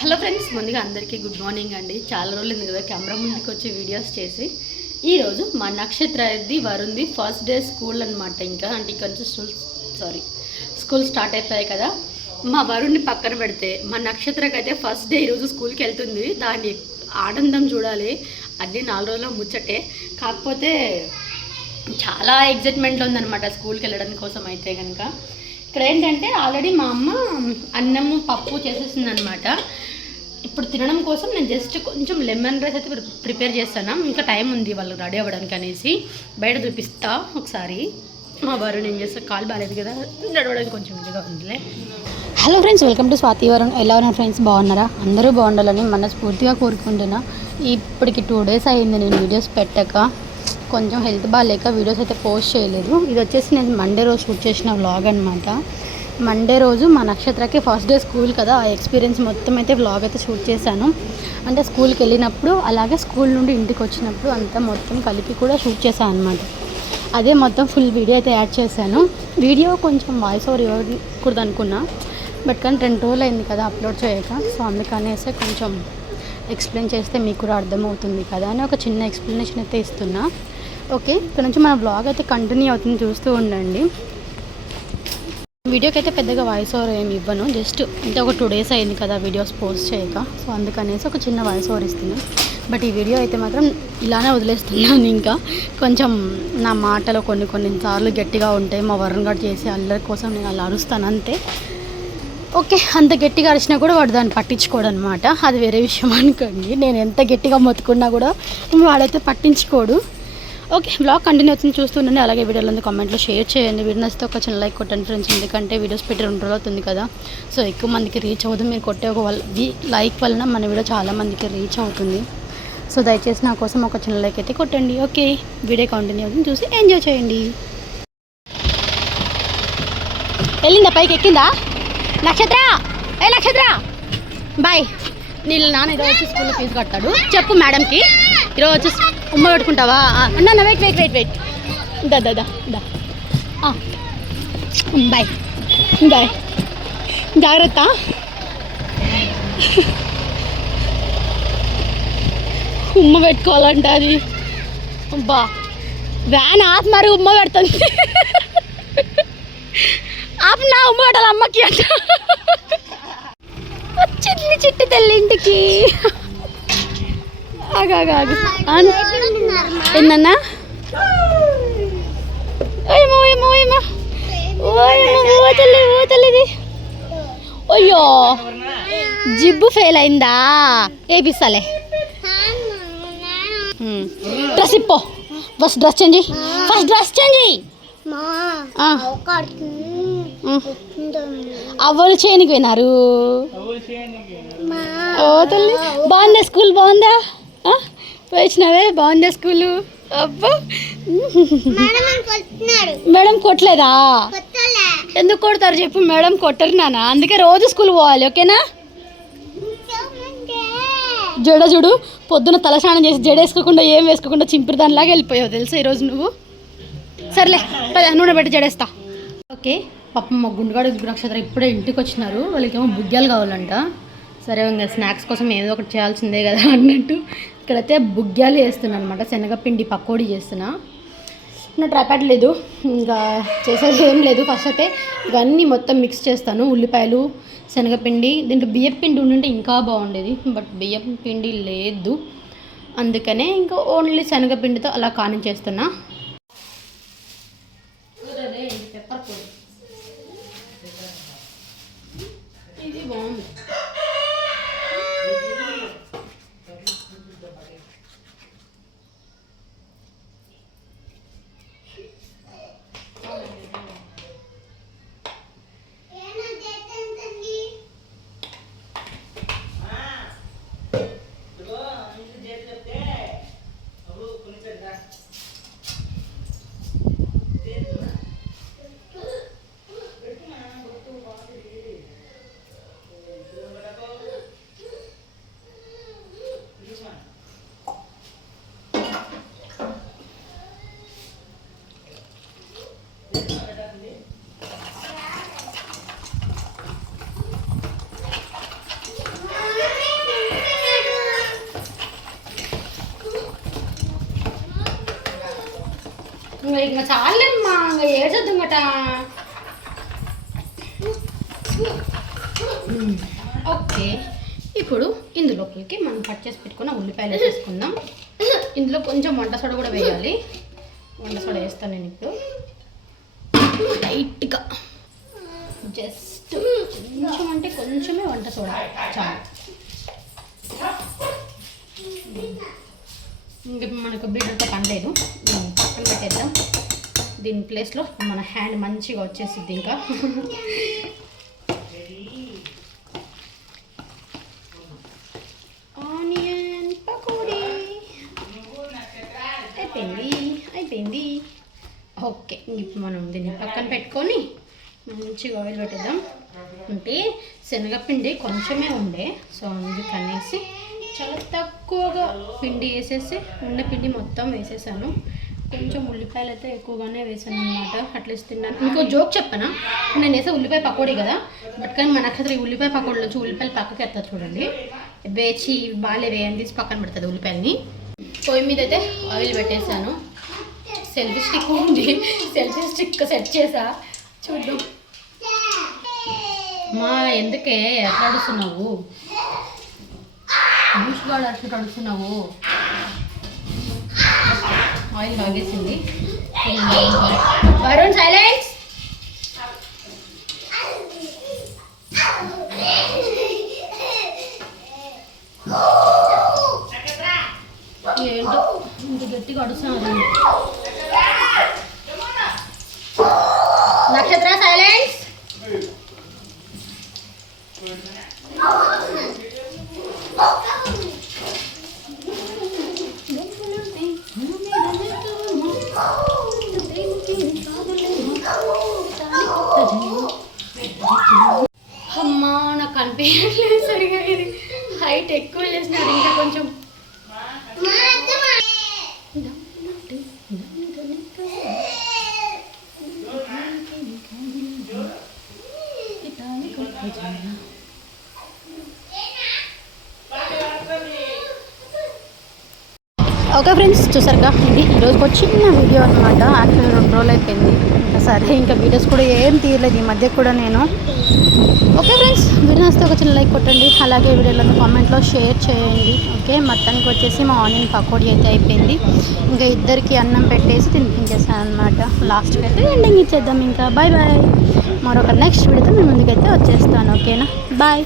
Hello friends ముందుగా అందరికీ good morning అండి. చాలా రోజులు కదా కెమెరా ముందుకు వచ్చి వీడియోస్ చేసి. ఈరోజు మా నక్షత్రది వరుణ్ది ఫస్ట్ డే స్కూల్ అనమాట ఇంకా. అంటే ఇక్కడ నుంచి స్కూల్ సారీ స్కూల్ స్టార్ట్ అయిపోయాయి కదా. మా వరుణ్ని పక్కన పెడితే మా నక్షత్రకి అయితే ఫస్ట్ డే ఈరోజు స్కూల్కి వెళ్తుంది. దాని ఆనందం చూడాలి. అన్ని నాలుగు రోజుల ముచ్చటే. కాకపోతే చాలా ఎగ్జైట్మెంట్లో ఉందన్నమాట స్కూల్కి వెళ్ళడం కోసం అయితే కనుక ఇక్కడ ఏంటంటే ఆల్రెడీ మా అమ్మ అన్నము పప్పు చేసేసింది అనమాట ఇప్పుడు తినడం కోసం నేను జస్ట్ కొంచెం లెమన్ రైస్ అయితే ప్రిపేర్ చేస్తాను. ఇంకా టైం ఉంది వాళ్ళు రెడీ అవ్వడానికి అనేసి. బయట చూపిస్తా ఒకసారి. మా వారు నేను చేస్తే కాలు బాగాలేదు కదా నడవడానికి కొంచెం ఇదిగా ఉందిలే. Hello friends welcome to Swathi Varun. ఎలా ఉన్నారు ఫ్రెండ్స్? బాగున్నారా? అందరూ బాగుండాలని మనస్ఫూర్తిగా కోరుకుంటున్నా. ఇప్పటికి టూ డేస్ అయింది నేను వీడియోస్ పెట్టక. కొంచెం హెల్త్ బాగాలేక వీడియోస్ అయితే పోస్ట్ చేయలేదు. ఇది వచ్చేసి నేను మండే రోజు షూట్ చేసిన వ్లాగ్ అనమాట మండే రోజు మా నక్షత్రకి ఫస్ట్ డే స్కూల్ కదా ఆ ఎక్స్పీరియన్స్ మొత్తం అయితే వ్లాగ్ అయితే షూట్ చేశాను. అంటే స్కూల్కి వెళ్ళినప్పుడు అలాగే స్కూల్ నుండి ఇంటికి వచ్చినప్పుడు అంతా మొత్తం కలిపి కూడా షూట్ చేశాను అనమాట అదే మొత్తం ఫుల్ వీడియో అయితే యాడ్ చేశాను. వీడియో కొంచెం వాయిస్ ఓవర్ ఇవ్వకూడదు అనుకున్నా. బట్ కానీ రెండు రోజులు అయింది కదా అప్లోడ్ చేయక సో అందుకనేసి కొంచెం ఎక్స్ప్లెయిన్ చేస్తే మీకు కూడా అర్థమవుతుంది కదా అని ఒక చిన్న ఎక్స్ప్లెనేషన్ అయితే ఇస్తున్నా. ఓకే ఇక్కడ నుంచి మన బ్లాగ్ అయితే కంటిన్యూ అవుతుంది చూస్తూ ఉండండి. వీడియోకి అయితే పెద్దగా వాయిస్ ఓవర్ ఏమి ఇవ్వను జస్ట్ అంటే ఒక టూ డేస్ అయింది కదా వీడియోస్ పోస్ట్ చేయక సో అందుకనేసి ఒక చిన్న వాయిస్ ఓవర్ ఇస్తున్నాను బట్ ఈ వీడియో అయితే మాత్రం ఇలానే వదిలేస్తున్నాను ఇంకా. కొంచెం నా మాటలు కొన్ని కొన్ని సార్లు గట్టిగా ఉంటాయి మా వరుణ్ గారు చేసే అల్లరి కోసం నేను అలా అరుస్తాను అంతే. ఓకే అంత గట్టిగా అరిచినా కూడా వాడు దాన్ని పట్టించుకోడు అనమాట అది వేరే విషయం అనుకోండి. నేను ఎంత గట్టిగా మొత్తుకున్నా కూడా వాడైతే పట్టించుకోడు. ఓకే బ్లాగ్ కంటిన్యూ అవుతుంది చూస్తుండండి అలాగే వీడియోలో కామెంట్లో షేర్ చేయండి. వీడియో నచ్చితే ఒక చిన్న లైక్ కొట్టండి ఫ్రెండ్స్. ఎందుకంటే వీడియోస్ పెట్టి రెండు రోజులు అవుతుంది కదా. సో ఎక్కువ మందికి రీచ్ అవ్వదు. మీరు కొట్టే ఒక లైక్ వలన మన వీడియో చాలా మందికి రీచ్ అవుతుంది. సో దయచేసి నా కోసం ఒక చిన్న లైక్ అయితే కొట్టండి. ఓకే వీడియో కంటిన్యూ అవుతుంది. చూసి ఎంజాయ్ చేయండి. వెళ్ళిందా పైకి ఎక్కిందా? నక్షత్ర! ఏ నక్షత్ర! బాయ్. నీళ్ళు నాన్న ఈరోజు వచ్చి స్కూల్లో ఫీజు కట్టాడు చెప్పు మేడంకి. ఈరోజు వచ్చి ఉమ్మ పెట్టుకుంటావా? అన్న వెయిట్ వెయిట్ వెయిట్ వెయిట్ దా దా దా దా. ఆ. బాయ్ బాయ్ జాగ్రత్త. ఉమ్మ పెట్టుకోవాలంట అది. అబ్బా. వ్యాన్ ఆఫ్ మరి ఉమ్మ పెడుతుంది ఆఫ్ నా ఉమ్మ పెట్టాలి అమ్మకి అంట. వచ్చింది చిట్టు తల్లి ఇంటికి. ఆగాగాగు ఏందన్నా? ఓయమ్మా అయ్యో. జిబ్బు ఫెయిల్ అయిందా? ఏపిస్తాలే. Dress ఇప్పో. First dress change first dress change. అవ్వలు చేయనికి పోయినారు. ఓ తల్లి బాగుందా? స్కూల్ బాగుందా? ఆ? పోయిచ్చినావే? బాగుందా స్కూల్? అబ్బా. మేడం కొట్టలేదా? ఎందుకు కొడతారు చెప్పు మేడం కొట్టరు నాన్న. అందుకే రోజు స్కూల్ పోవాలి ఓకేనా? జడ చూడు పొద్దున తలస్నానం చేసి జడ వేసుకోకుండా ఏం వేసుకోకుండా చింపిరి దానిలాగా వెళ్ళిపోయావు తెలుసా ఈరోజు నువ్వు? సర్లే పద నూనె పెట్టి జడేస్తా ఓకే పాపం మా గుండుగాడు నక్షత్రం ఇప్పుడే ఇంటికి వచ్చినారు వాళ్ళకేమో బుగ్గ్యాలు కావాలంట. సరే ఇంకా స్నాక్స్ కోసం ఏదో ఒకటి చేయాల్సిందే కదా అన్నట్టు. ఇక్కడైతే బుగ్గ్యాలు చేస్తున్నాను అనమాట శనగపిండి పకోడీ చేస్తున్నా. నా ట్రైపాడ్ లేదు ఇంకా చేసేది ఏం లేదు. ఫస్ట్ అయితే ఇవన్నీ మొత్తం మిక్స్ చేస్తాను ఉల్లిపాయలు శనగపిండి. దీంట్లో బియ్యం పిండి ఉండుంటే ఇంకా బాగుండేది బట్ బియ్యం పిండి లేదు. అందుకనే ఇంకా ఓన్లీ శనగపిండితో అలా కానించేస్తున్నా. ఇంకా ఇంకా చాలేమ్మా ఇంకా ఏడ్చొద్దు గట ఓకే ఇప్పుడు ఇందులోకి మనం కట్ చేసి పెట్టుకున్న ఉల్లిపాయలు వేసేసుకుందాం ఇందులో కొంచెం వంట సోడ కూడా వేయాలి. వంట సోడ వేస్తాను నేను ఇప్పుడు. లైట్గా. జస్ట్ కొంచెం అంటే కొంచెమే వంట సోడా. చాలు. ఇంకా మనకు బీటర్తో పని లేదు. పక్కన పెట్టేద్దాం. దీని ప్లేస్లో మన హ్యాండ్ మంచిగా వచ్చేసిద్ది ఇంకా. ఆనియన్ పకోడీ. అయిపోయింది అయిపోయింది. ఓకే ఇప్పుడు మనం దీన్ని పక్కన పెట్టుకొని మంచిగా ఆయిల్ పెట్టేద్దాం. అంటే శనగపిండి కొంచెమే ఉండే సో అందుకనేసి చాలా తక్కువగా పిండి వేసేసి ఉన్న పిండి మొత్తం వేసేసాను. కొంచెం ఉల్లిపాయలు అయితే ఎక్కువగానే వేసాను అనమాట అట్లీస్ట్ తిన్నాను ఇంకో జోక్ చెప్పనా? నేను వేసే ఉల్లిపాయ పకోడీ కదా? బట్ కానీ మన అక్కడ ఈ ఉల్లిపాయ పకోడీలో ఉల్లిపాయలు పక్కకి ఎత్తారు చూడండి. వేచి బాగాలే అని తీసి పక్కన పెడుతుంది ఉల్లిపాయలని. పొయ్యి మీద అయితే ఆయిల్ పెట్టేశాను సెల్ఫీ స్టిక్ ఉంది. సెల్ఫీ స్టిక్ సెట్ చేసా. చూద్దాం. మా ఎందుకే ఎట్లాడుస్తున్నావు అడుస్తున్నావు జ్యూస్గా అట్లా కడుస్తున్నావు. ఆయిల్ తాగేసింది. వరుణ్ సైలెన్స్ ఏంటో ఇంత గట్టిగా అడుస్తున్నారు నక్షత్ర సైలెన్స్ అమ్మా నాకు కనిపించట్లేదు సరిగా ఇది హైట్ ఎక్కువ చేసినారు ఇంకా కొంచెం. ఓకే ఫ్రెండ్స్ చూసారుగా? ఇది ఈరోజుకి ఒక చిన్న వీడియో అనమాట యాక్చువల్లీ రెండు రోజులు అయిపోయింది సరే ఇంకా వీడియోస్ కూడా ఏం తీయలేదు ఈ మధ్య కూడా నేను. ఓకే ఫ్రెండ్స్ వీడియో వస్తే ఒక చిన్న లైక్ కొట్టండి అలాగే వీడియోలను కామెంట్లో షేర్ చేయండి ఓకే? మొత్తానికి వచ్చేసి మా ఆనియన్ పకోడీ అయితే అయిపోయింది. ఇంకా ఇద్దరికి అన్నం పెట్టేసి తినిపించేసాను అనమాట లాస్ట్కి అయితే ఎండింగ్ ఇచ్చేద్దాం ఇంకా. బాయ్ బాయ్ మరొక నెక్స్ట్ వీడియోతో మీ ముందుకైతే వచ్చేస్తాను ఓకేనా? బాయ్